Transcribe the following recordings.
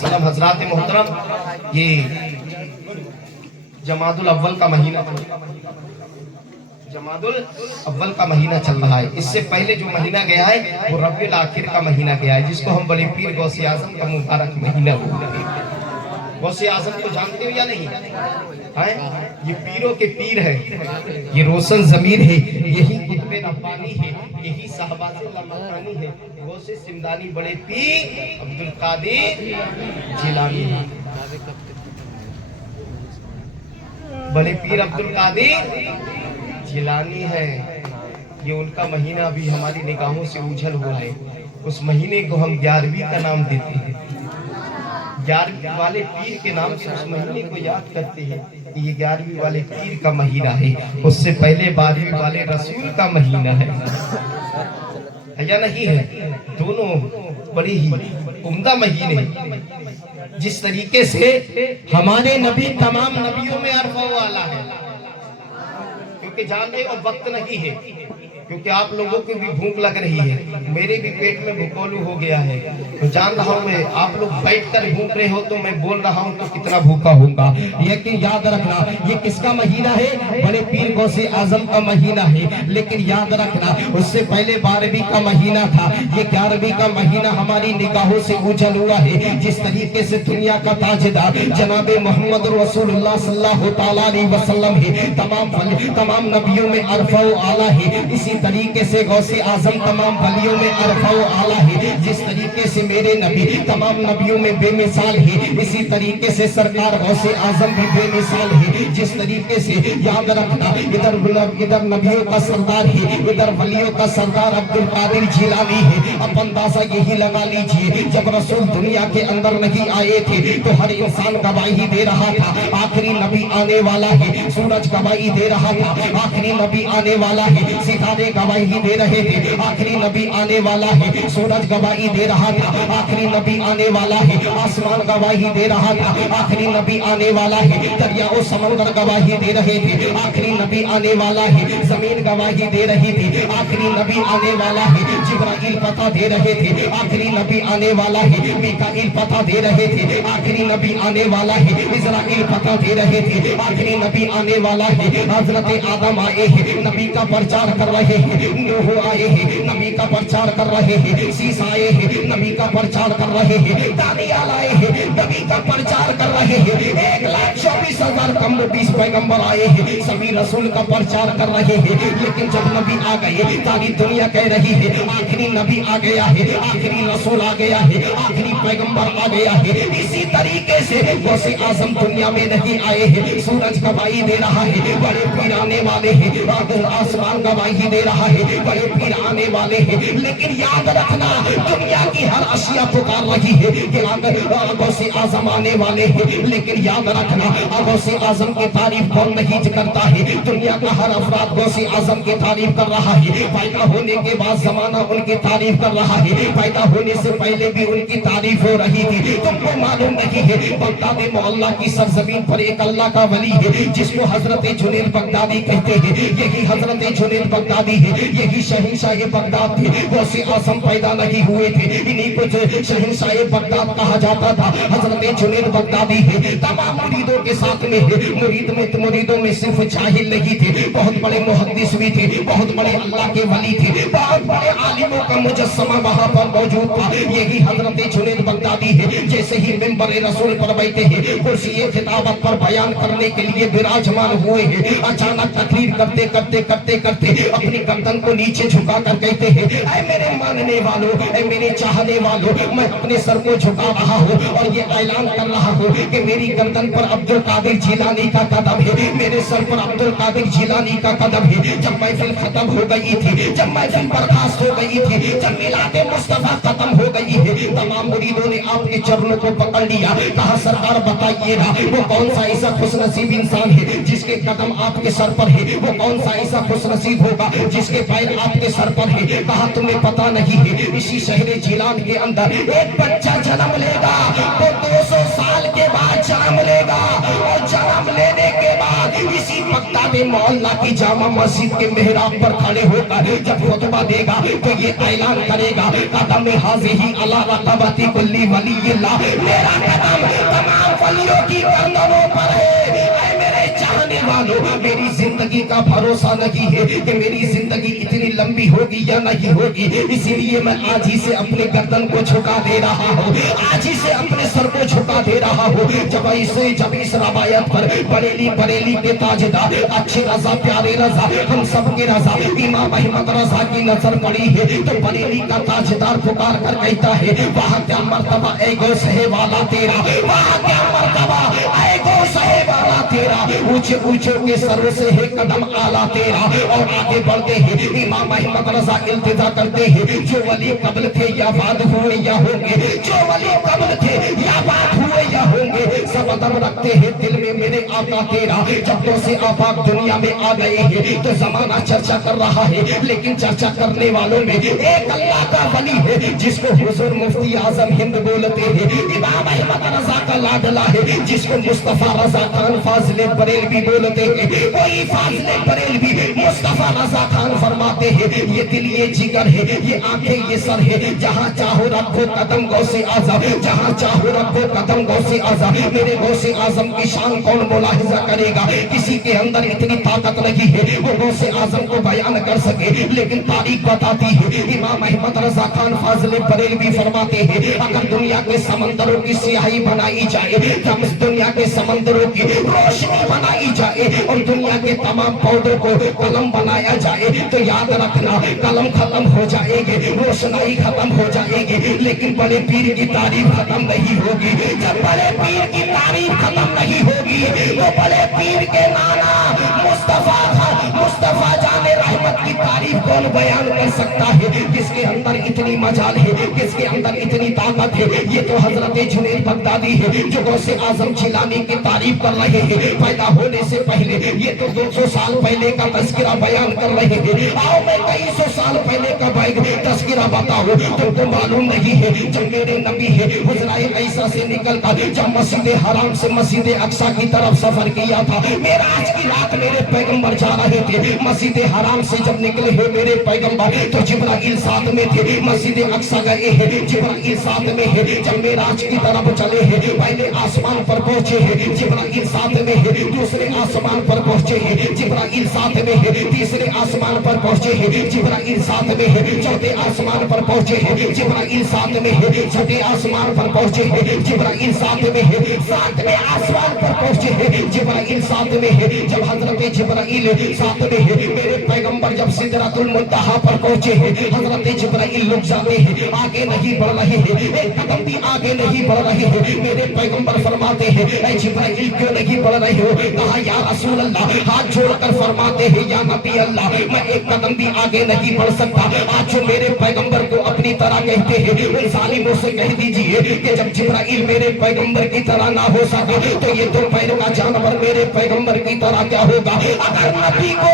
वसल्लम। हजरात मोहतरम, ये जमादुल अव्वल का महीना, जमादुल अव्वल का महीना चल रहा है। इससे पहले जो महीना गया है वो रबीउल आखिर का महीना गया है, जिसको हम बड़े पीर गौसे आजम का मुबारक महीना बोलते हैं। गौसे आजम को जानते हो या नहीं? हैं? ये पीरों के पीर है, ये रोशन जमीर है, यही कुतुबे रब्बानी है, यही साहबाज़े लम्हानी है। गौसे सिमदानी बड़े पीर अब्दुल कादिर जिलानी है। बड़े पीर अब्दुल कादिर जिलानी है। ये उनका महीना अभी हमारी निगाहों से उछल हुआ है। उस महीने को हम 11वीं का नाम देते हैं। 11वीं वाले पीर के नाम से उस महीने को याद करते हैं कि ये 11वीं वाले पीर का महीना है। उससे पहले 12वीं वाले रसूल का महीना है या नहीं है? दोनों बड़ी ही उम्दा महीने। जिस तरीके से हमारे नबी तमाम नबियों में अरफा वाला है, क्योंकि जानने और वक्त नहीं है, क्योंकि आप लोगों को भी भूख लग रही है, मेरे भी पेट में भूखोलू हो गया है। तो जान रहा हूँ मैं, आप लोग बैठकर भूख रहे हो तो मैं बोल रहा हूँ तो कितना भूखा होगा। लेकिन याद रखना, ये किसका महीना है? बड़े पीर गौसे आजम का महीना है। लेकिन याद रखना, उससे पहले 12वीं का महीना था। ये 11वीं का महीना हमारी निगाहों से उछल हुआ है। जिस तरीके से दुनिया का ताजदार जनाबे मोहम्मद रसूलुल्लाह सल्लल्लाहु तआला अलैहि वसल्लम है, तमाम नबियों में अरफा आला है, इसी तरीके से गौसे आजम तमाम वलियों में अरफा आला है। जिस तरीके से मेरे नबी तमाम नबियों में बेमिसाल है, इसी तरीके से सरकार गौसे आजम भी बेमिसाल है। जिस तरीके से याद रखना, इधर नबियों का सरदार है, इधर वलियों का सरदार अब्दुल कादिर जिलानी है। अब अंदाजा यही लगा लीजिए, जब रसूल दुनिया के अंदर नहीं आए थे तो हर इंसान गवाही दे रहा था आखिरी नबी आने वाला है। सूरज गवाही दे रहा था आखिरी नबी आने वाला है। सितारे गवाही दे रहे थे आखिरी नबी आने वाला है। सूरज गवाही दे रहा था आखिरी नबी आने वाला है। आसमान गवाही दे रहा था आखिरी नबी आने वाला है। दरिया और समंदर गवाही दे रहे थे आखिरी नबी आने वाला है। जमीन गवाही दे रही थी आखिरी नबी आने वाला है। जिब्राइल पता दे रहे थे आखिरी नबी आने वाला है। मीकाईल पता दे रहे थे आखिरी नबी आने वाला है। इज़राइल पता दे रहे थे आखिरी नबी आने वाला है। हजरत आदम आए हैं, नबी का प्रचार कर रहे हैं। नूह आए हैं, नबी का प्रचार कर रहे हैं। सीसा आए हैं, नबी का प्रचार कर रहे हैं। दानियाल आए हैं, नबी का प्रचार कर रहे हैं। 1,24,000 कम 20 पैगंबर आए हैं, सभी रसूल का प्रचार कर रहे हैं। लेकिन जब नबी आ गए, सारी दुनिया कह रही है आखिरी नबी आ गया है, आखिरी रसूल आ गया है, आखिरी पैगंबर आ गया है। इसी तरीके से गौसे आजम दुनिया में नहीं आए हैं। सूरज गवाही दे रहा है बड़े पीर आने वाले हैं। आसमान गवाही दे रहा है बड़े पीर आने वाले हैं। लेकिन याद रखना, दुनिया की हर अशिया पुकार रही है कि गौसे आजम आने वाले हैं। लेकिन याद रखना, गौसे आजम की तारीफ कौन नहीं करता है? दुनिया का हर अफराद गौसे आजम की तारीफ कर रहा है। पैदा होने के बाद जमाना उनकी तारीफ कर रहा है, पैदा होने से पहले भी उनकी तारीफ हो रही थी। तुमको मालूम नहीं है, बगदाद मोहल्ला की सरजमीन पर एक अल्लाह का वली है जिसको हजरत जुनैद बगदादी कहते हैं। यही हजरत जुनैद बगदादी है, यही शहंशाह बगदाद थे। गौसे आजम पैदा नहीं हुए थे, इन्हीं को शहंशाह बगदाद कहा जाता था। हजरत जुनैद बगदादी है, तमाम मुरीदों के साथ में है। मुरीदों में सिर्फ जाहिल नहीं थे, बहुत बड़े मुहद्दिस भी थे, बहुत बड़े अल्लाह के वली थे, बहुत बड़े आलिमों का मुजस्समा वहां पर मौजूद था। यही हजरत जुनैद बगदादी है। जैसे ही मिंबर रसूल पर बैठे हैं, कुर्सी खिताबत पर बयान करने के लिए विराजमान हुए हैं, अचानक तकरीर करते करते करते करते अपनी गर्दन को नीचे झुका कर कहते हैं, ऐ मेरे मानने वालों, ऐ मेरे चाहने वालों, मैं अपने सर को झुका रहा हूँ और ये ऐलान कर रहा हूँ कि मेरी गर्दन पर अब्दुल कादिर जिलानी का कदम है, मेरे सर पर अब्दुल कादिर जिलानी का कदम है। जब महफिल खत्म हो गई थी, जब महफिल बर्खास्त हो गई थी, जब मिलादे मुस्तफा खत्म हो गई है, तमाम मुरीदों ने आपके चरणों को पकड़ लिया। कहा सरकार बताइए ना, वो कौन सा ऐसा खुशनसीब इंसान है जिसके कदम आपके सर पर है? वो कौन सा ऐसा खुशनसीब होगा जिसके पैर आपके सर पर है? कहा तुम्हें पता नहीं है, इसी शहर जिलान के अंदर एक बच्चा जन्म लेगा तो 200 साल के बाद जन्म लेगा, और जन्म लेने के बाद इसी बगदाद खताब मोहल्ला की जामा मस्जिद के मेहराब पर खड़े होकर जब खुतबा देगा तो ये ऐलान करेगा, कदम हाज़िही अला रक़बती कुल्ली वलीयिल्लाह, मेरा कदम तमाम वलियों की गर्दनों पर है। ऐ मेरे चाहने वालों, मेरी जिंदगी का भरोसा नहीं है कि मेरी जिंदगी इतनी लंबी होगी या नहीं होगी, इसीलिए मैं आज ही से अपने गर्दन को झुका दे रहा हूँ, आज ही से अपने सर को झुका दे रहा हूँ। जब इस रवायत पर बरेली के ताजदार अच्छे रजा प्यारे रजा हम सब के रजा इमाम अहमद रजा की नजर पड़ी है तो बरेली का ताजदार पुकार कर कहता है, वहाँ क्या मर्तबा ऐ गौ सहे वाला तेरा, वहाँ क्या मर्तबा ऐ गौ सहे वाला तेरा, ऊंचे ऊंचे के सर से है कदम आला तेरा। और आगे बढ़ते हैं इमाम अहमद रजा इल्तिजा करते हैं, जो वली कबल थे या बाद हुए या होंगे, जो वली कबल थे या बाद हुए या होंगे, सब अदब रखते हैं दिल में मेरे आका तेरा। जब तो से आपाक दुनिया में आ गए हैं तो जमाना चर्चा कर रहा है, लेकिन चर्चा करने वालों में एक अल्लाह का वली है जिसको हुजूर मुफ्ती आजम हिंद बोलते हैं, इमाम अहमद रजा का लाडला है जिसको मुस्तफा रजा खान फाजिले बरेलवी बोलते हैं। कोई फाजिले बरेलवी मुस्तफा रजा खान फरमाते हैं, ये दिल ये जिगर है, ये आंखें ये सर है, जहाँ चाहो रखो कदम गौसे आजम, जहाँ चाहो रखो कदम गौसे आजम। मेरे गौसे आजम की शान कौन मुलाहिजा करेगा, किसी के अंदर इतनी ताकत नहीं है वो गौसे आजम को बयान कर सके, लेकिन तारीख बताती है। इमाम अहमद रजा खान फाजिले बरेलवी फरमाते हैं, अगर दुनिया के समंदरों की स्याही बनाई जाए, जब इस दुनिया के समंदरों की रोशनी बनाई जाए और दुनिया के तमाम पौधों को कलम बनाया जाए तो याद रखना कलम खत्म हो जाएंगे, रोशनाई खत्म हो जाएगी, लेकिन बड़े पीर की तारीफ खत्म नहीं होगी। जब बड़े पीर की तारीफ खत्म नहीं होगी तो बड़े पीर के नाना मुस्तफा जाने रहमत की तारीफ कौन बयान कर सकता है, किसके अंदर इतनी मजाल है, किसके अंदर इतनी ताकत है। ये तो हजरत जुनैद बगदादी है जो गौसे आजम जिलानी की तारीफ कर रहे हैं पैदा होने से पहले, ये तो 200 साल पहले का तस्करा बयान कर रहे हैं। आओ मैं कई सौ साल पहले का तस्करा बताऊं तुमको मालूम नहीं है, जब मेरे नबी है हुजराए ऐसा से निकल कर जब मस्जिद हराम से मस्जिद अक्सा की तरफ सफर किया था, मेराज की रात मेरे पैगंबर जा रहे थे, मस्जिद हराम से जब निकले हैं मेरे पैगंबर तो जिब्राइल साथ में थे, मस्जिद अक्सा गए हैं जिब्राइल साथ में है, जब मेराज की तरफ चले हैं पहले आसमान पर पहुंचे हैं जिब्राइल साथ में है, दूसरे आसमान पर पहुंचे हैं जिब्राइल साथ में है, तीसरे आसमान पर पहुंचे हैं जिब्राइल साथ में है, चौथे आसमान पर पहुंचे हैं जिब्राइल साथ में है, छठे आसमान पर पहुंचे हैं जिब्राइल साथ में है, सातवें आसमान पर पहुंचे हैं जिब्राइल साथ में है। जब हजरत जिब्राइल साथ में है मेरे पैगंबर जब सिदरतुल मुंतहा पर पहुंचे हैं, हजरत जिब्राइल रुक जाते हैं, आगे नहीं बढ़ रहे हैं, एक कदम भी आगे नहीं बढ़ रहे हैं। मेरे पैगंबर फरमाते हैं, ऐ जिब्राइल क्यों नहीं बढ़ रहे हो? कहा या रसूल अल्लाह, हाथ जोड़कर फरमाते हैं या नबी अल्लाह, मैं एक कदम भी आगे नहीं बढ़ सकता। आज जो मेरे पैगंबर को अपनी तरह कहते हैं उन जालिमों से कह दीजिए कि जब जिब्राइल मेरे पैगंबर की तरह ना हो सका तो ये दो पैरों का जानवर मेरे पैगंबर की तरह क्या होगा? अगर नबी को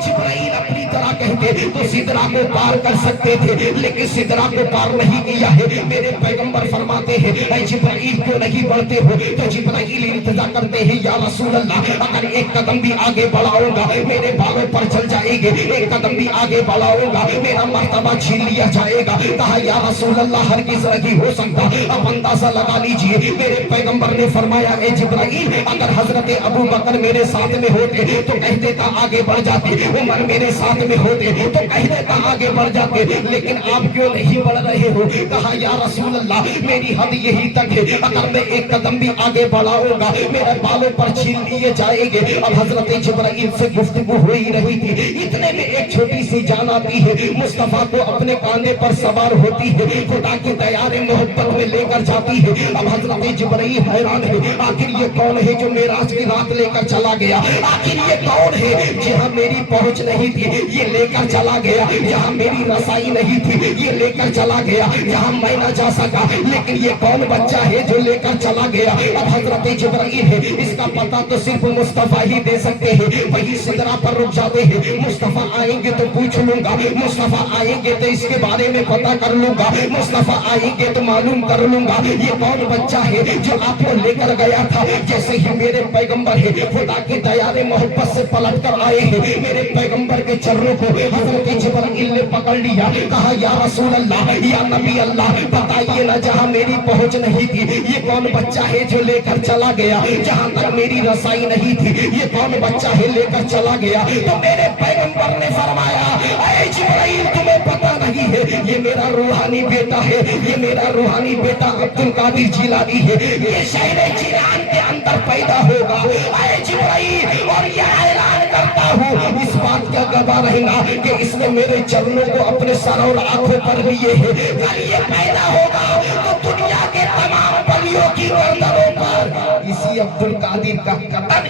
जिब्राइल अपनी तरह कहते तो सिदरा को पार कर सकते थे, लेकिन सिदरा को पार नहीं किया है। मेरे पैगंबर फरमाते हैं, ऐ जिब्राइल क्यों नहीं बढ़ते हो? तो जिब्राइल इल्तिजा करते हैं, या रसूल अल्लाह, अगर एक कदम भी आगे बढ़ाऊंगा मेरे बालों पर चल जाएंगे, एक कदम भी आगे बढ़ाऊंगा मेरा मर्तबा छीन लिया जाएगा। कहा या रसूल अल्लाह, हरगिज़ नहीं हो सकता। अब अंदाजा लगा लीजिए, मेरे पैगंबर ने फरमाया, ए जिब्राइल, अगर हजरत अबू बकर मेरे साथ में होते तो कह देता आगे बढ़ जाते, उमर मेरे साथ में होते तो कह देता आगे बढ़ जाते, लेकिन आप क्यों नहीं बढ़ रहे हो? कहा या रसूल अल्लाह, मेरी हद यही तक है, अगर मैं एक कदम भी आगे बढ़ाऊंगा मेरे बालों पर छीन लिए जाएंगे। अब हजरत जिब्राइल से गुफ्तगू हो ही रही थी, इतने में एक छोटी सी जान आती है, मुस्तफा को अपने कांधे पर सवार होती है, खुदा की तैयारी मोहब्बत में लेकर जाती है। अब हजरत जिब्राइल हैरान है, आखिर ये कौन है जो मेराज की रात लेकर चला गया? आखिर ये कौन है जहां मेरी पहुंच नहीं थी, ये लेकर लेकर चला गया जहाँ मेरी रसाई नहीं थी, ये लेकर चला गया जहाँ मैं न जा सका। लेकिन ये कौन बच्चा है जो लेकर चला गया? अब हजरत जिब्राइल है, इसका पता तो सिर्फ मुस्तफा ही दे सकते हैं। वही सिदरा पर रुक जाते हैं, मुस्तफा आएंगे तो पूछ लूंगा, मुस्तफा आएंगे तो इसके बारे में पता कर लूंगा, मुस्तफा आएंगे तो मालूम कर लूंगा ये कौन बच्चा है जो आपको लेकर गया था। जैसे ही मेरे पैगंबर है खुदा के दयारे मोहब्बत से पलट कर आए हैं, मेरे पैगंबर के चरणों को हजरत जिब्राइल ने पकड़ लिया, कहा या रसूल अल्लाह, या नबी अल्लाह, बताइए ना जहां मेरी पहुंच नहीं थी ये कौन बच्चा है जो लेकर चला गया, जहां तक मेरी रसाई नहीं थी ये कौन बच्चा है लेकर चला गया। तो मेरे पैगंबर ने फरमाया, ऐ जिब्राइल तुम्हें पता नहीं है ये मेरा रूहानी बेटा है, ये मेरा रूहानी बेटा अब्दुल कादिर जिलानी है, ये शहर जिलान के अंदर पैदा होगा। ऐ जिब्राइल, और यह ऐलान करता हूँ इस बात का गवाह रहना कि इसने मेरे चरणों को अपने सर और आंखों पर लिए है। कल ये पैदा होगा तो दुनिया के तमाम बलियों की गर्दनों पर इसी अब्दुल कादिर का कत्ल,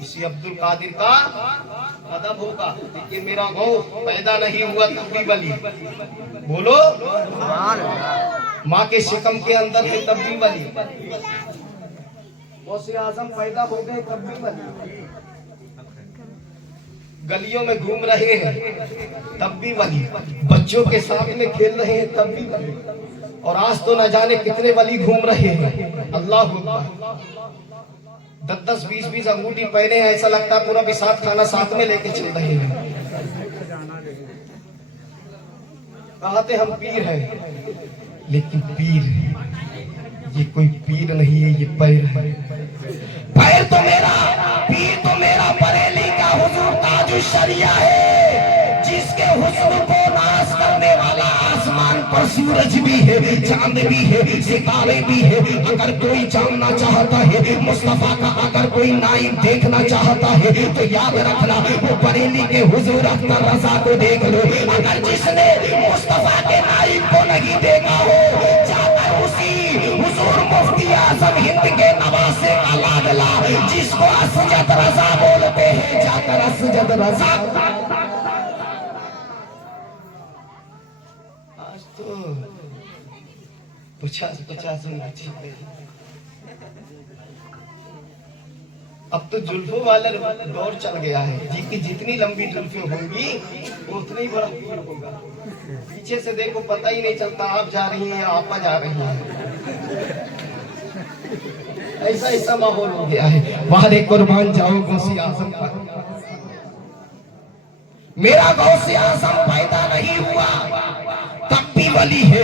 इसी अब्दुल कादिर का कदम होगा। ये मेरा गौ पैदा नहीं हुआ तब भी वली, बोलो माँ के शिकम के अंदर थे तब भी वली, गौसे आजम पैदा हो गए तब भी वली, गलियों में घूम रहे हैं तब भी वली, बच्चों के साथ में खेल रहे हैं तब भी वली, और आज तो न जाने कितने वली घूम रहे हैं। अल्लाह अकबर, 10-10, 20-20 अंगूठी पहने हैं, ऐसा लगता है पूरा बिसात खाना साथ में लेके चल रहे हैं। कहते हम पीर हैं, लेकिन पीर ये कोई पीर नहीं है, ये पैर है। पैर तो मेरा, पीर तो मेरा बरेली का हुजूर ताजुश शरिया है, जिसके हुस्न को नाश करने वाला आसमान पर सूरज भी है, चांद भी है, सितारे भी है। अगर कोई जानना चाहता है मुस्तफा का, अगर कोई नाइब देखना चाहता है तो याद रखना वो बरेली के हुजूर अख्तर रजा को देख लो। अगर जिसने मुस्तफा के नाइब को नहीं देखा हो, जाकर उसी हुजूर मुफ्ती आजम हिंद के नवासे का लाडला, जिसको असजद रजा बोलते हैं, जाकर असजद रजा। आज तो 50 उंगली, अब तो जुल्फों वाला दौर चल गया है जी की जितनी लंबी जुल्फें होंगी वो उतना ही बड़ा पीर होगा। पीछे से देखो पता ही नहीं चलता आप जा रही हैं या आपा जा रही हैं, ऐसा ऐसा माहौल हो गया है। वारे कुर्बान जाओ गौसे आजम पर, मेरा गौसे आजम पैदा नहीं हुआ तब भी वली है,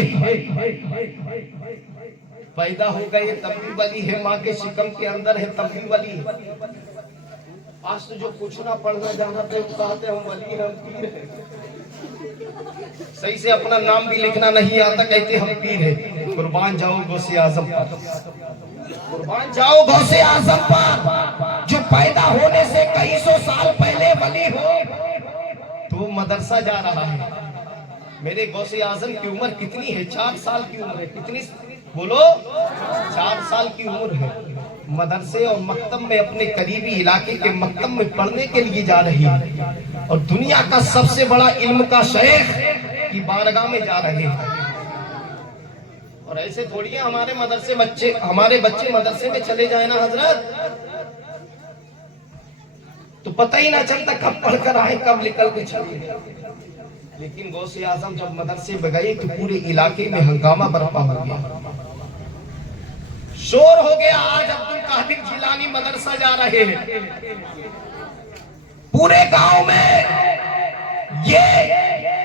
पैदा हो गए तब भी वली है, माँ के शिकम के अंदर है तब भी वली है। आज तो जो पूछना पढ़ना जाना पे कहते हम वली हैं, हम पीर हैं, सही से अपना नाम भी लिखना नहीं आता कहते हम पीर हैं। कुर्बान जाओ गौसे आजम पर, कुर्बान जाओ गौसे आजम पर जो पैदा होने से कई सौ साल पहले वली हो। तो मदरसा जा रहा है, मेरे गौसे आजम की उम्र कितनी है? 4 साल की उम्र है। कितनी बोलो? 4 साल की उम्र है। मदरसे और मकतब में अपने करीबी इलाके के मकतब में पढ़ने के लिए जा रही है, और दुनिया का सबसे बड़ा इल्म का शेख की बारगाह में जा रहे हैं। और ऐसे थोड़ी है हमारे बच्चे मदरसे में चले जाए ना हजरत, तो पता ही ना चलता कब पढ़कर आए कब निकल के चले गए। लेकिन गौसे आजम जब मदरसे में गए तो पूरे इलाके में हंगामा बर्पा हो गया, शोर हो गया। आज अब्दुल कादिर जिलानी मदरसा जा रहे हैं, पूरे गांव में ये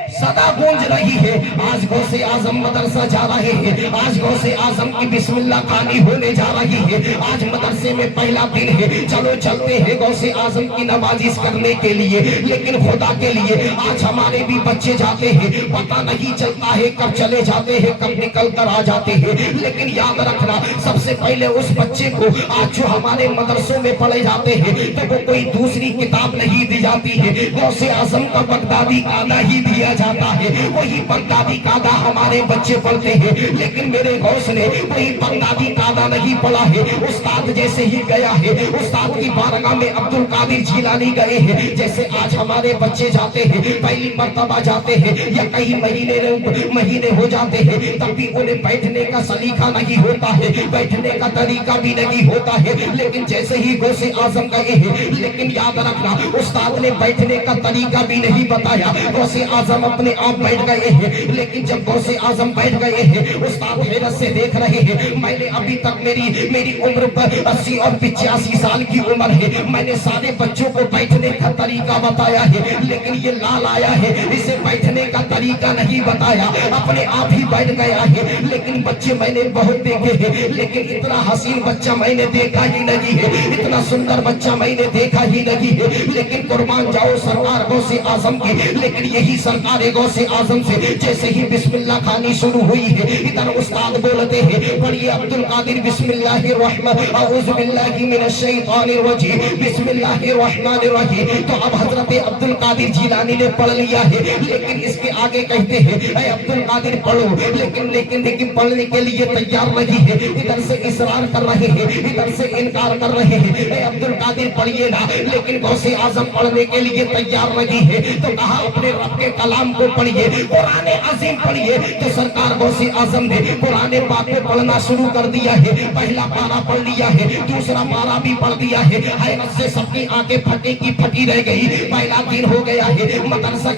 सदा गूंज रही है, आज गौसे आजम मदरसा जा रहे हैं, आज गौसे आजम की बिस्मिल्लाह खानी होने जा रही है, आज मदरसे में पहला दिन है, चलो चलते हैं गौसे आजम की नवाजिश करने के लिए। लेकिन खुदा के लिए आज हमारे भी बच्चे जाते हैं, पता नहीं चलता है कब चले जाते हैं कब निकल कर आ जाते हैं। लेकिन याद रखना सबसे पहले उस बच्चे को आज जो हमारे मदरसों में पढ़े जाते हैं तो वो कोई दूसरी किताब नहीं दी जाती है, गौसे आजम का बगदादी काला ही दिया जाता है वही बगदादी कायदा हमारे बच्चे पढ़ते हैं, लेकिन मेरे गौस ने वही बगदादी कायदा नहीं पढ़ा है। उस्ताद जैसे ही गया है, उस्ताद की बारगाह में अब्दुल कादिर जिलानी गए हैं, जैसे आज हमारे बच्चे जाते हैं, पहली मर्तबा जाते हैं या कई महीने हो जाते हैं, तब भी उन्हें बैठने का सलीका नहीं होता है, बैठने का तरीका भी नहीं होता है। लेकिन जैसे ही गौसे आजम गए हैं, लेकिन याद रखना उस्ताद ने बैठने का तरीका भी नहीं बताया, गौसे आजम अपने आप बैठ गए हैं। लेकिन जब गौसे आजम बैठ गए हैं, उस्ताद हैरत से देख रहे हैं, मैंने अभी तक मेरी उम्र 80 और 85 साल की उम्र है, मैंने सारे बच्चों को बैठने का तरीका बताया है, लेकिन ये लाल आया है, इसे बैठने का तरीका नहीं बताया, अपने आप ही बैठ गया है। लेकिन बच्चे मैंने बहुत देखे हैं, लेकिन इतना हसीन बच्चा मैंने देखा ही नहीं है, इतना सुंदर बच्चा मैंने देखा ही नहीं है। लेकिन कुर्बान जाओ सरकार गौसे आजम की, लेकिन यही सरकार गौसे आजम से जैसे ही बिस्मिल्लाह खानी शुरू हुई है, इधर उस्ताद बोलते हैं पढ़िए अब्दुल कादिर बिस्मिल्लाहिर्रहमानिर्रहीम। तो अब हजरत अब्दुल कादिर जिलानी ने पढ़ लिया है, लेकिन इसके आगे कहते हैं ऐ अब्दुल कादिर पढ़ो, लेकिन पढ़ने के लिए तैयार नहीं है, इधर से इसरार कर रहे हैं, इधर से इनकार कर रहे हैं, ऐ अब्दुल कादिर पढ़िए ना, लेकिन गौसे आजम पढ़ने के लिए तैयार नहीं है। तो कहा अपने रब के कलाम को पढ़िए, कुरान अजीम पढ़िए। तो सरकार गौसे आजम ने कुरान पाक को पढ़ना शुरू कर दिया है, पहला पारा पढ़ लिया है, दूसरा पारा भी पढ़ दिया है। हैरत से सबकी आंखें फटी रह गई, पहला दिन हो गया है, मदरसा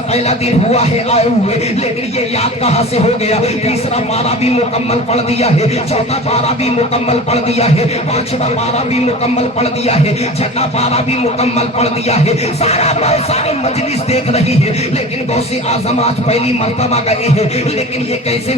पहला दिन हुआ है आए हुए, लेकिन ये याद कहाँ से हो गया। तीसरा पारा भी मुकम्मल पढ़ दिया है, चौथा पारा भी मुकम्मल पढ़ दिया है, पांचवा पारा भी मुकम्मल पढ़ दिया है, छठा पारा भी मुकम्मल पढ़ दिया है। सारी मजलिस देख रही है, लेकिन गौसे आजम आज पहली मर्तबा गए हैं, लेकिन ये कैसे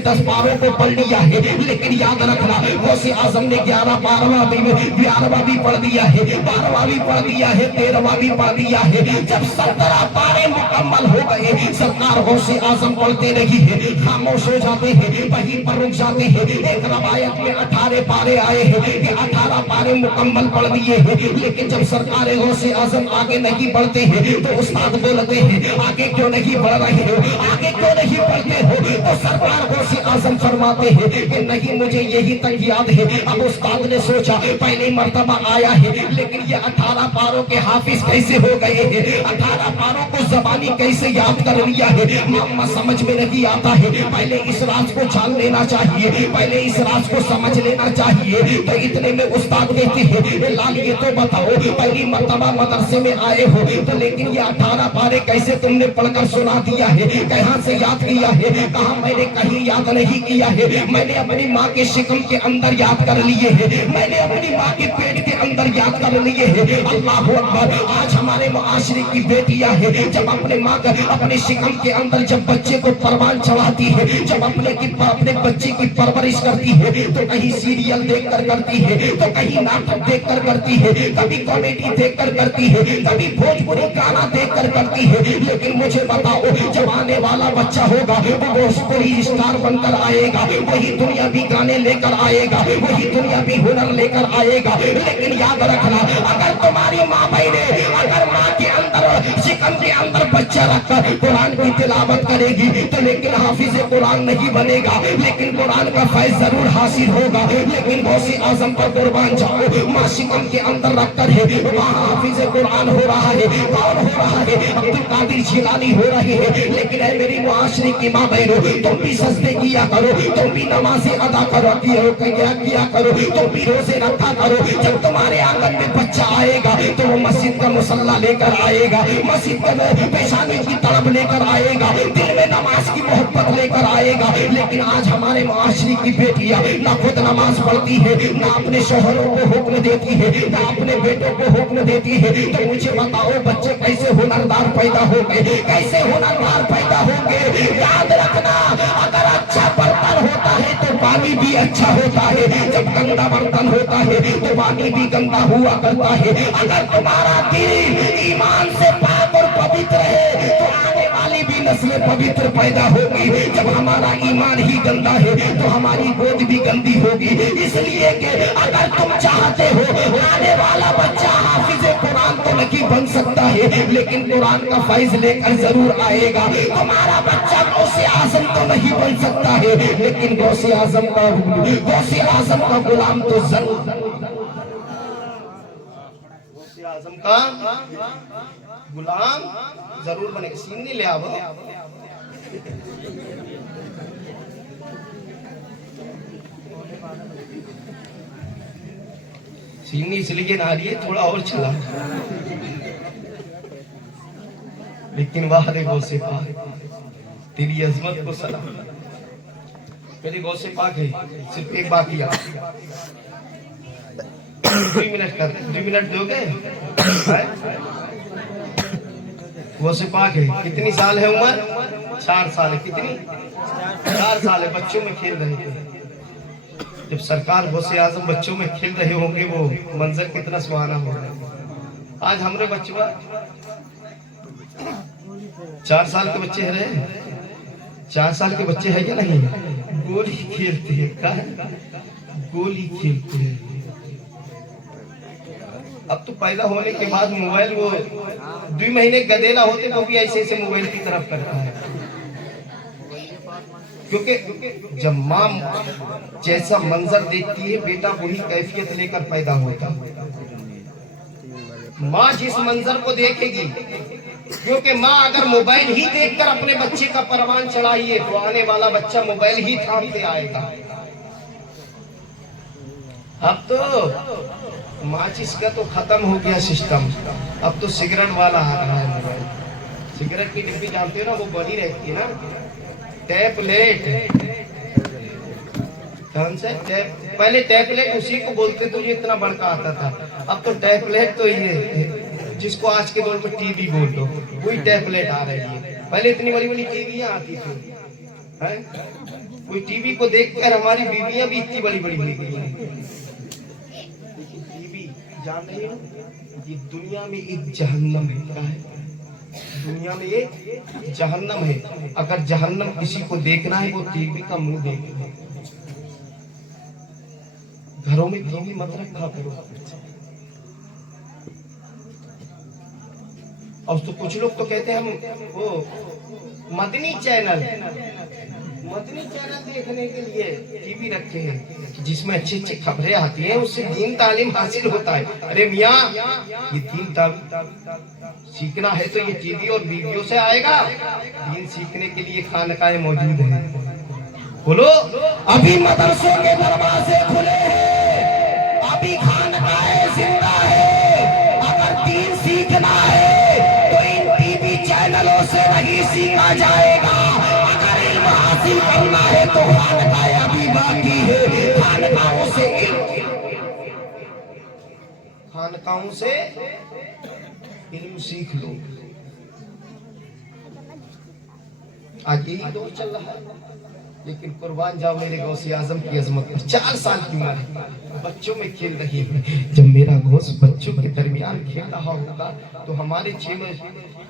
10 पारों को पढ़ लिया है। लेकिन याद रखना गौसे आजम ने 11वां भी पढ़ दिया है, 12वां भी पढ़ दिया है, 13वां भी पढ़ दिया है। जब 17 पारे मुकम्मल हो गए, सरकार गौसे आजम पढ़ते नहीं है, खामोश हो जाते हैं, वहीं पर रुक जाते हैं। एक रवायत में 18 पारे आए हैं कि 18 पारे मुकम्मल पढ़ दिए हैं। लेकिन जब सरकार गौसे आजम आगे नहीं बढ़ते हैं, तो उस्ताद बोलते हैं आगे क्यों नहीं बढ़ रहे हो, आगे क्यों नहीं बढ़ते हो। तो सरकार गौसे आजम फरमाते हैं कि नहीं मुझे यही तक याद है। अब उस्ताद ने सोचा पहली मर्तबा आया है, लेकिन ये 18 पारों के हाफिज कैसे हो गए हैं, 18 पारों को जबानी कैसे याद कर लिया है, मामा समझ में नहीं आता है। पहले इस राज को जान लेना चाहिए, पहले इस राज को समझ लेना चाहिए। तो इतने में उस्ताद कहते हैं लाल ये तो बताओ पहली मर्तबा मदरसे में आए हो, तो लेकिन ये 18 पारे कैसे तुमने पढ़कर सुना दिया है, कहां से याद किया है। कहा मैंने कहीं याद नहीं किया है, मैंने अपनी माँ के शिकम के अंदर याद कर लिए है, मैंने अपनी माँ के पेट के अंदर याद कर लिए है। अल्लाह अकबर। आज हमारे मुआशरे की बेटियां हैं, जब अपने माँ का अपने शिकम के अंदर जब बच्चे को परवान चढ़ाती है, जब अपने बच्चे की परवरिश करती है, तो कहीं सीरियल देखकर करती है, तो कहीं नाटक देखकर करती है, कभी कॉमेडी देखकर करती है, कभी भोजपुरी गाना देखकर करती है। लेकिन मुझे बताओ जब आने वाला बच्चा होगा वो भोजपुरी स्टार बनकर आएगा, वही दुनिया भी गाने लेकर आएगा, वही दुनिया भी हुनर लेकर आएगा। लेकिन याद रखना अगर तुम्हारी माँ बहने अगर माँ के अंदर शिकम के अंदर बच्चा रखकर कुरान की तिलावत करेगी, तो लेकिन हाफिज कुरान नहीं बनेगा, लेकिन कुरान का फैज जरूर हासिल होगा। लेकिन गौसे आजम पर कुर्बान जाओ, माँ शिकम के अंदर रखकर है वहाँ हाफिज कुरान हो रहा है, कौन हो रहा है, अब्दुल कादिर जिलानी हो रहे हैं। लेकिन है मेरी मुआशरे की माँ बहनों, तुम भी सजदे किया करो, तुम भी नमाजें अदा करो, किया करो, तुम भी रोजे रखा करो। जब तुम्हारे आंगन में बच्चा आएगा तो वो मस्जिद का मुसल्ला लेकर आएगा, मस्जिद का पेशानी की तड़प लेकर आएगा, दिल में नमाज की मोहब्बत लेकर आएगा। लेकिन आज हमारे मुआशरे की बेटियां ना खुद नमाज पढ़ती है, ना अपने शोहरों को हुक्म देती है, ना अपने बेटों को हुक्म देती है। तो मुझे बताओ बच्चे कैसे हुनरदार पैदा होंगे, कैसे हुनरदार पैदा होंगे। याद रखना अगर अच्छा बर्तन होता है तो पानी भी अच्छा होता है, जब गंदा बर्तन होता है तो पानी भी गंदा हुआ करता है। अगर तुम्हारा दिल ईमान से पाक और पवित्र है तो आने वाली भी नस्लें पवित्र पैदा होगी। जब हमारा ईमान ही गंदा है तो हमारी गोद भी गंदी होगी। इसलिए कि अगर तुम चाहते हो आने वाला बच्चा हाफिज़े कुरान तो नहीं बन सकता है, लेकिन कुरान का फैज लेकर जरूर आएगा। तुम्हारा बच्चा गौसे आजम तो नहीं बन सकता है, लेकिन गौसे आजम का गुलाम तो जरूर, गौसे आजम का गुलाम जरूर बनेगा। सीन नहीं ले आओ। सीनी इसलिए ना रही है, थोड़ा और चला। लेकिन वाह रे गौसे पाक, तेरी अजमत को सलाम। मेरे गौसे पाक है, सिर्फ एक बात किया। 2 मिनट कर, 2 मिनट दोगे? गौसे पाक है। कितनी साल है उम्र? 4 साल है। कितनी? 4 साल है। बच्चों में खेल रहे थे। जब सरकार गौसे आजम बच्चों में खेल रहे होंगे, वो मंजर कितना सुहाना होगा। आज हमारे बच्चे 4 साल के बच्चे हैं, 4 साल के बच्चे हैं क्या? नहीं, गोली खेलते हैं। गोली खेलते हैं। अब तो पैदा होने के बाद मोबाइल, वो 2 महीने गदेला होते तो भी ऐसे ऐसे मोबाइल की तरफ करता है। क्योंकि जब माँ जैसा मंजर देखती है, बेटा वही कैफियत लेकर पैदा होता है। माँ जिस मंजर को देखेगी, क्योंकि माँ अगर मोबाइल ही देखकर अपने बच्चे का परवान चढ़ाइए तो आने वाला बच्चा मोबाइल ही थामते आएगा। अब तो माचिस का तो खत्म हो गया सिस्टम, अब तो सिगरेट वाला आ रहा है मोबाइल। सिगरेट की डिब्बी जानते हो ना, वो बनी रहती है ना, टैबलेट। कौन सा टैब? पहले टैबलेट उसी को बोलते तो ये इतना बड़का आता था। अब तो टैबलेट तो ये जिसको आज के दौर में टीवी बोल दो, वही टैबलेट आ रही है। पहले इतनी बड़ी बड़ी टीवियां आती थी, कोई टीवी को देखकर हमारी बीवियां भी इतनी बड़ी बड़ी हो गई हैं। टीवी जान रही हो, ये दुनिया में एक जहन्नम है। दुनिया में एक जहन्नम है। अगर जहन्नम किसी को देखना है, वो टीवी का मुंह देखे। घरों में टीवी मत रखा करो। और तो कुछ लोग तो कहते हैं हम वो मदनी चैनल देखने के लिए टीवी रखे हैं, जिसमें अच्छी अच्छी खबरें आती हैं, उससे दीन तालीम हासिल होता है। अरे मियाँ, ये दीन सीखना है तो ये टीवी और वीडियो से आएगा। दीन सीखने के लिए खानकाहें मौजूद हैं। बोलो, अभी मदरसों के दरवाजे खुले हैं, अभी खानकाहें जिंदा है। अगर दीन सीखना है तो इन टीवी चैनलों से नहीं सीखा जाएगा। अगर इल्म हासिल करना है तो खानकाहें अभी बाकी है। खानकाहों से इल्म सीख लो। आज यही दौर चल रहा है। लेकिन कुर्बान जाओ मेरे गौसे आजम की अजमत पर। 4 साल की उम्र है, बच्चों में खेल रही है। जब मेरा गौस बच्चों के दरमियान खेल रहा होगा तो हमारे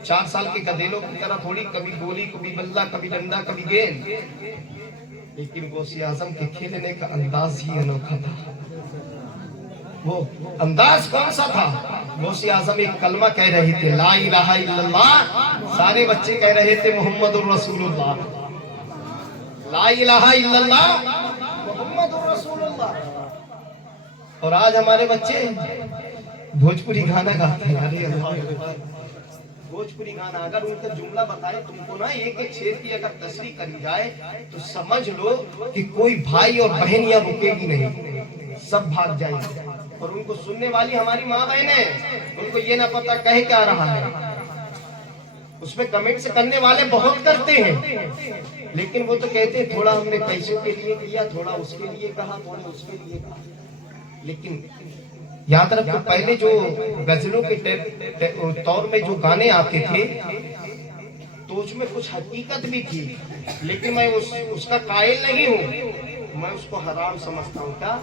4 साल के गधेलों की तरह थोड़ी, कभी गोली, कभी बल्ला, कभी डंडा, कभी गेंद। लेकिन गौसे आजम के खेलने का अंदाज ही अनोखा था। वो अंदाज कौन सा था? गौसे आजम एक कलमा कह रहे थे, ला इलाहा इल्लल्लाह। सारे बच्चे कह रहे थे मोहम्मदुर रसूलुल्लाह, ला इलाहा इल्लल्लाह मोहम्मदुर रसूलुल्लाह। और आज हमारे बच्चे भोजपुरी गाना गाते हैं। अरे अल्लाह, भोजपुरी गाना अगर उनका जुमला बताए तुमको ना, एक एक शेर की अगर तशरीह करी जाए तो समझ लो कि कोई भाई और बहन यहाँ रुकेगी नहीं, सब भाग जाएंगे। और उनको सुनने वाली हमारी माँ बहनें, उनको ये ना पता कह क्या रहा है। उसमें कमेंट से करने वाले बहुत करते हैं, लेकिन वो तो कहते हैं थोड़ा हमने पैसों के लिए किया, थोड़ा उसके लिए कहा, थोड़ा उसके लिए कहा। लेकिन याद रखो, पहले जो गजलों के तौर में जो गाने आते थे तो उसमें कुछ हकीकत भी थी, लेकिन मैं उसका कायल नहीं हूँ, मैं उसको हराम समझता हूँ। क्या?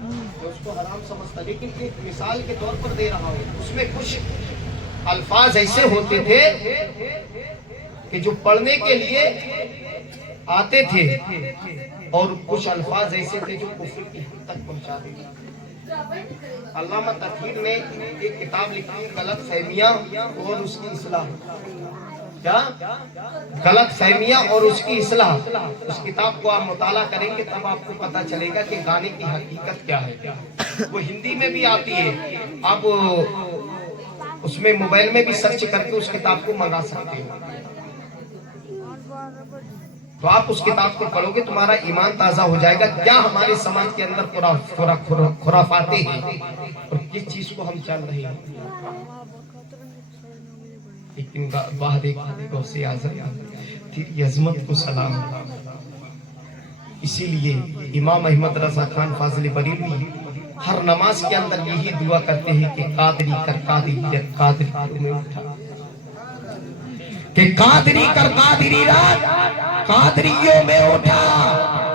मैं उसको हराम समझता, लेकिन एक मिसाल के तौर पर दे रहा हूँ। उसमें कुछ अल्फाज ऐसे होते थे कि जो पढ़ने के लिए आते थे और कुछ अल्फाज ऐसे थे जो कुफ्र की हद तक पहुंचा देते। अल्लामा तकहीर ने एक किताब लिखी है गलत फहमियां और उसकी इस्लाह। क्या? गलत फहमियां और उसकी इस्लाह। उस किताब को आप मुताला करेंगे तब आपको पता चलेगा कि गाने की हकीकत क्या है। वो हिंदी में भी आती है, आप उसमें मोबाइल में भी सर्च करके उस किताब को मंगा सकते हो। तो आप उस किताब को पढ़ोगे तुम्हारा ईमान ताजा हो जाएगा। क्या हमारे समाज के अंदर खुराफाते हैं और किस चीज को हम चल रहे हैं। लेकिन बाहर एक गौसे आज़म तेरी अजमत को सलाम। इसीलिए इमाम अहमद रजा खान फाजिल बरेलवी हर नमाज के अंदर यही दुआ करते हैं कि कादरी कर कादरियत कादरी में उठा, कि कादरी कर कादरी रात कादरियों में उठा।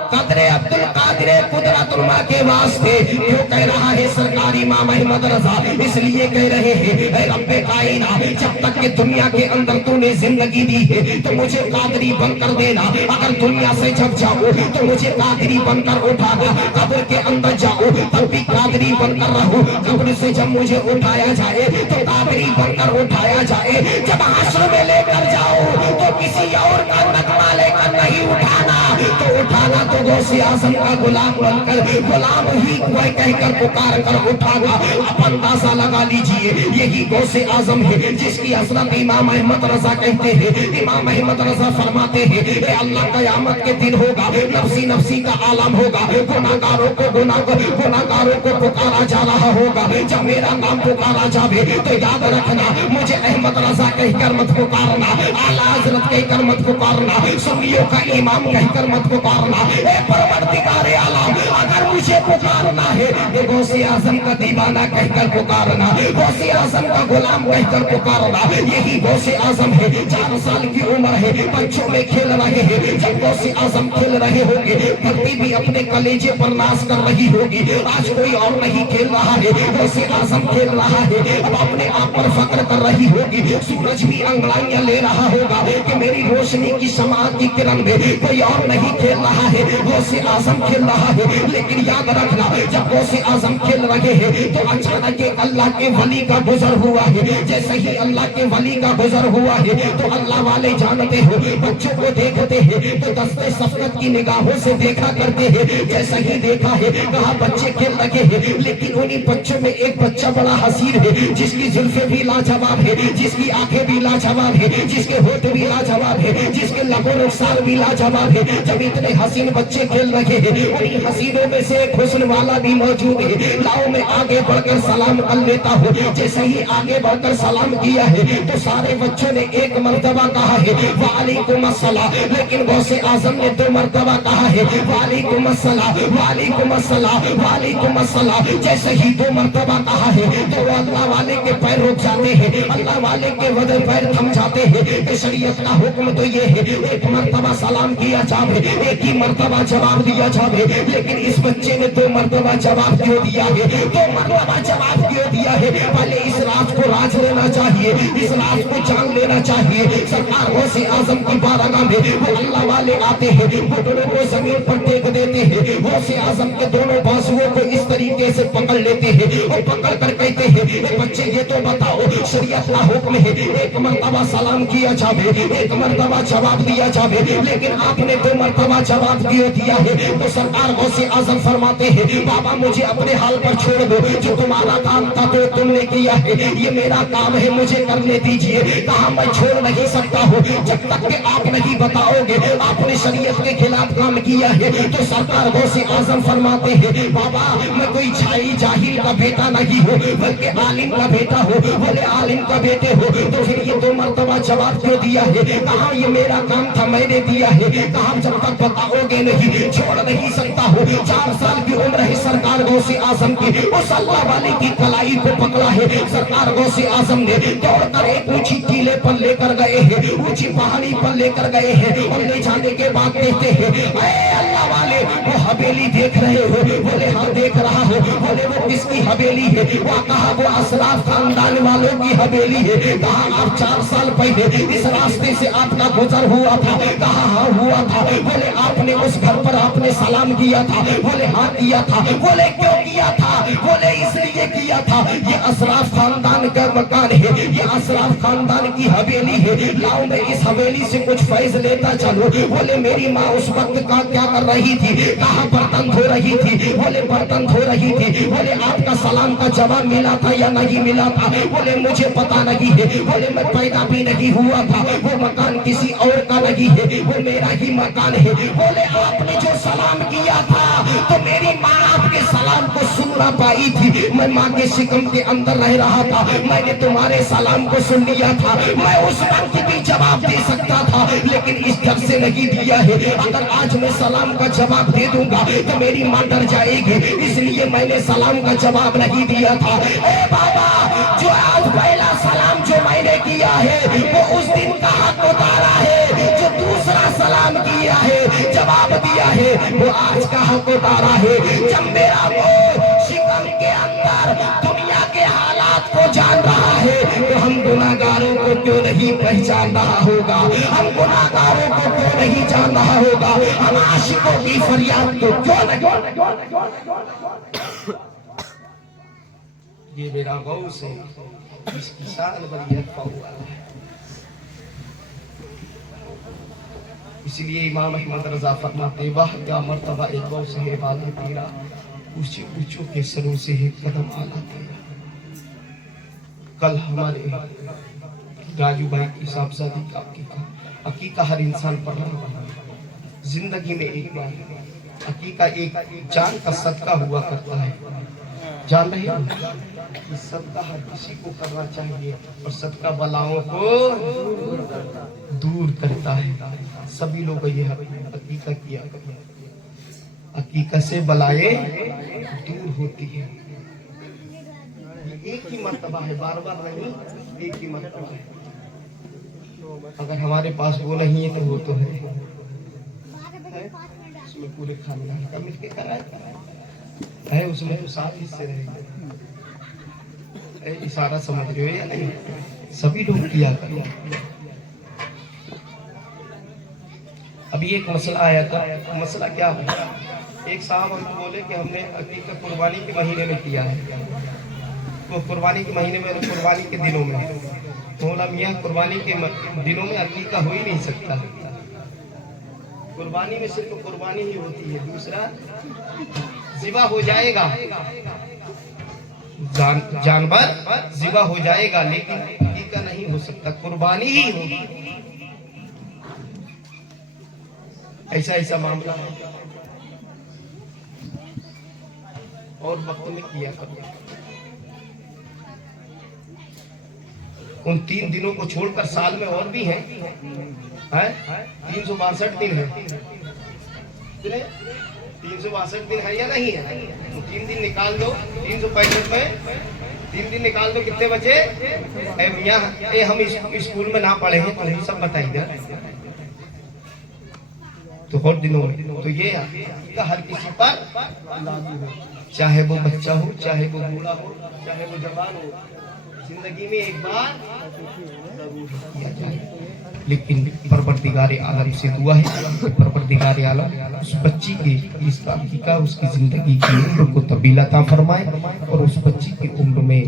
कदरे अब्दुल कादिर कुदरतुल्लाह के वास्ते क्यों कह रहा है सरकारी इमाम अहमद रजा? इसलिए कह रहे हैं ऐ रब्बे कायनात, जब तक के दुनिया के अंदर तूने जिंदगी दी है तो मुझे कादरी बनकर देना। अगर दुनिया से जब जाओ तो मुझे कादरी बनकर उठाना। कब्र के अंदर जाओ तब भी कादरी बनकर रहो। कब्र से जब मुझे उठाया जाए तो कादरी बनकर उठाया जाए। जब हश्र में लेकर जाओ तो किसी और का नगमा लेकर नहीं उठाना, तो उठाना तो गौसे आजम का गुलाम बनकर, गुलाम ही कोई कहकर पुकार कर उठाना। आप अंदाजा लगा लीजिए यही गौसे आजम है जिसकी हजरत इमाम अहमद रजा कहते हैं। इमाम अहमद रजा फरमाते हैं ए अल्लाह कयामत के दिन होगा, नफसी नफसी का आलम होगा, गुनाहगारों को पुकारा जा रहा होगा। जब मेरा नाम पुकारा जावे तो याद रखना मुझे अहमद रजा कहकर मत पुकारना, आला हजरत कहकर मत पुकारना, सुन्नियों का इमाम कहकर मत पुकारना। परवरदिगारे आलम अगर मुझे पुकारना है तो गौसे आजम का दीवाना कहकर पुकारना, गौसे आजम का गुलाम कहकर पुकारना। यही गौसे आजम है। 4 साल की उम्र है, बच्चों में खेल रहे हैं। जब गौसे आजम खेल रहे होंगे धरती भी अपने कलेजे पर नाश कर रही होगी। आज कोई और नहीं खेल रहा है, गौसे आजम खेल रहा है। अब अपने आप पर फक्र कर रही होगी। सूरज भी अंगड़ाइयां ले रहा होगा कि मेरी रोशनी की शमा की किरण में कोई और नहीं खेल रहा है, गौसे आजम खेल रहा है। लेकिन याद रखना जब गौसे आजम खेल रहे हैं तो अचानक अल्लाह के वली का गुजर हुआ है। जैसे ही अल्लाह के वली का गुजर हुआ है तो अल्लाह वाले जानते हो बच्चों को देखते हैं तो दस्ते सफकत की निगाहों से देखा करते हैं। जैसा ही देखा है कहा बच्चे खेल रहे हैं, लेकिन उन्हीं बच्चों में एक बच्चा बड़ा हसीन है, जिसकी जुल्फे भी लाजवाब है, जिसकी आंखें भी लाजवाब है, जिसके होठ भी लाजवाब है, जिसके लबों रुखसार भी लाजवाब है। जब इतने हसीन बच्चे खेल रहे हैं उन्हीं हसीनों में से एक हुस्न वाला भी मौजूद है। लाओ मैं आगे बढ़कर सलाम कर लेता हूँ। जैसे ही आगे बढ़कर सलाम किया है तो सारे बच्चों ने एक मर्तबा कहा है वालेकुम अस्सलाम, लेकिन गौसे आजम ने 2 मर्तबा कहा है वालेकुम अस्सलाम वालेकुम अस्सलाम वालेकुम अस्सलाम। जैसे ही 2 मर्तबा कहा है तो अल्लाह वाले के पैर रुक जाते हैं, अल्लाह वाले के वजह पैर थम जाते हैं। कि शरीयत का हुक्म तो ये है एक मर्तबा सलाम किया जाए, एक ही मर्तबा जवाब दिया जाए। लेकिन इस बच्चे ने 2 मर्तबा जवाब क्यों दिया है? 2 मर्तबा जवाब क्यों दिया है? पहले इस राज को राज लेना चाहिए, इस राज को जान लेना चाहिए। सरकार गौसे आजम की बारगाह में वो अल्लाह वाले आते हैं, घुटनों को जमीन पर टेक देते हैं, गौसे आजम के दोनों बाजुओं को इस तरीके से पकड़ लेते हैं और पकड़ कर कहते हैं बच्चे ये तो बताओ शरीयत का हुक्म है एक मर्तबा सलाम किया जावे, एक मर्तबा जवाब दिया जावे, लेकिन आपने 2 मर्तबा जवाब क्यों दिया है? तो सरकार गौसे आजम फरमाते हैं बाबा मुझे अपने हाल पर छोड़ दो, जो तुम्हारा काम था तो तुमने किया है, ये मेरा काम है मुझे करने दीजिए। कहा मैं छोड़ नहीं सकता हूँ जब तक कि आप नहीं बताओगे आपने शरीयत के खिलाफ काम किया है। तो सरकार गौसे आजम फरमाते हैं बाबा मैं कोई छाई जाहिल का बेटा नहीं हूँ बल्कि आलिम का बेटा हूँ। बोले आलिम का बेटे हो तो फिर ये 2 मर्तबा जवाब क्यों दिया है? कहा ये मेरा काम था मैंने दिया है। कहा जब तक बताओगे नहीं छोड़ नहीं सकता हूँ। 4 साल की उम्र है सरकार गौसे आजम की, उस अल्लाह वाले की कलाई को पकड़ा है। सरकार गौसे आजम ने दौड़कर एक ऊंची टीले पर लेकर गए हैं, ऊंची पहाड़ी पर लेकर गए हैं और ले जाने के बाद कहते हैं अरे अल्लाह वाले वो हवेली देख रहे हो? बोले हाँ देख रहा हूँ। बोले वो किसकी हवेली है? वह कहा वो अशराफ खानदान वालों की हवेली है। कहा आप 4 साल पहले इस रास्ते से आपका गुजर हुआ था? कहा हाँ हुआ था। बोले आपने उस घर पर आपने सलाम किया था? बोले हाँ किया था। बोले क्यों किया था? बोले इसलिए किया था, ये अशराफ खानदान का मकान है, ये अशराफ खानदान की हवेली है, लाओ मैं इस हवेली से कुछ फैज लेता चलूं। बोले मेरी माँ उस वक्त का क्या कर रही थी? कहा बर्तन धो रही थी। बोले बर्तन धो रही थी। बोले आपका सलाम का जवाब मिला था या नहीं मिला था? बोले मुझे पता नहीं है। बोले मैं पैदा भी नहीं हुआ था, वो मकान किसी और का नहीं है, वो मेरा ही मकान है। बोले आपने जो सलाम किया था तो मेरी माँ आपके सलाम को सुन ना पाई थी। मैं माँ के शिकम के अंदर रह रहा था, मैंने तुम्हारे सलाम को सुन लिया था। मैं उस वक्त भी जवाब दे सकता था, लेकिन इस डर से नहीं दिया है। अगर आज मैं सलाम का जवाब दे दूंगा तो मेरी माँ डर जाएगी, इसलिए मैंने सलाम का जवाब नहीं दिया था। ए बाबा, जो आज पहला सलाम जो मैंने किया है वो उस दिन का हक उतारा है। जो दूसरा सलाम किया है, जवाब दिया है, वो आज का हक उतारा है। जब मेरा वो शिकम के अंदर दुनिया के हालात को जान रहा है तो हम गुनाहगारों को क्यों नहीं पहचान रहा होगा? हम गुनाहगारों को क्यों नहीं जान रहा होगा? हम आशिकों की फरियाद को क्यों नहीं? ये मेरा गौ से इसकी शान बरियत हुआ है। इसलिए इमाम अहमद रजा फरमाते वाह क्या मर्तबा एक गौ से है बाला तेरा, ऊंचे ऊंचों के सरों से है कदम आला तेरा। कल हमारे राजू भाई की साहबजादी का अकीका हर इंसान पढ़ना जिंदगी में एक बार अकीका एक जान का सदका हुआ करता है। जान रहे हो, सदका हर किसी को करना चाहिए और सदका बलाओं को दूर करता है। सभी लोग ये अकीका किया, अकीका से बलाएं दूर होती है। एक ही मर्तबा है, बार बार नहीं, एक ही मर्तबा है। अगर हमारे पास वो नहीं है तो वो तो है, उसमें पूरे खानदान का मिलके कराए है, उसमें तो 7 हिस्से रहेंगे। इशारा समझ रहे हो या नहीं? सभी लोग किया करो। अभी एक मसला आया था, मसला क्या है? एक साहब हमको बोले कि हमने अकीका कुर्बानी के महीने में किया है। तो कुर्बानी के महीने में, कुर्बानी के दिनों में, तो बोला मियाँ कुर्बानी के दिनों में अकीका हो ही नहीं सकता। कुर्बानी में सिर्फ कुर्बानी ही होती है, दूसरा ज़िबा हो जाएगा, जानवर ज़िबा हो जाएगा, लेकिन अकीका नहीं हो सकता, कुर्बानी ही होगी। ऐसा मामला है। और वक्त में किया करो। उन 3 दिनों को छोड़कर साल में और भी हैं, 362 दिन है। 362 दिन है या नहीं है? तो 3 दिन निकाल दो, 365 में 3 दिन निकाल दो, कितने बचे? मियाँ हम स्कूल में ना पढ़े हैं तो हम सब बताइए तो और दिनों में तो ये हर किसी पर लागू है, चाहे वो बच्चा हो, चाहे वो बूढ़ा हो, चाहे वो जवान हो, जिंदगी में एक बार जरूर किया जाए। लेकिन परवरदिगार आलम से दुआ है, परवरदिगार आलम उस बच्ची के इस का उसकी जिंदगी की उम्र को तब्दील अता फरमाए और उस बच्ची की उम्र में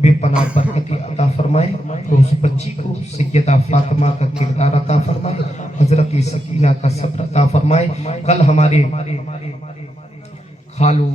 बेपनाह बरकतें अता फरमाए और उस बच्ची को सैयदा फातिमा का किरदार अता फरमाए, हजरत सकीना का सब्र अता फरमाए। कल हमारे खालू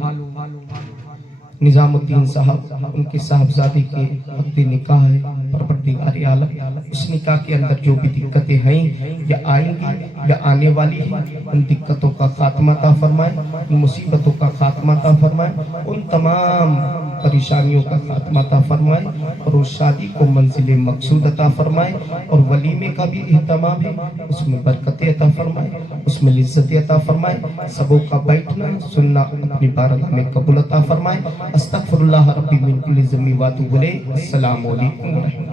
निजामुद्दीन साहब, उनके साहबजादे के वक्त निकाह है, परवरदिगार आलम उस निकाह के अंदर जो भी दिक्कतें हैं या आएंगी या आने वाली हैं, उन दिक्कतों का खात्मा अता फरमाए, उन मुसीबतों का खात्मा अता फरमाए, उन तमाम परेशानियों का खात्मा अता फरमाए और उस शादी को मंजिल मकसूद अता फरमाए और वलीमे का भी एहतमाम है, उसमें बरकतें अता फरमाए, उसमें इज्जतें अता फरमाए, सबों का बैठना सुनना अपनी बारगाह में कबूल अता फरमाए। अस्तगफिरुल्लाह रब्बी मिन कुल्ली ज़म्बि व अतूबु इलैह। अस्सलामु अलैकुम।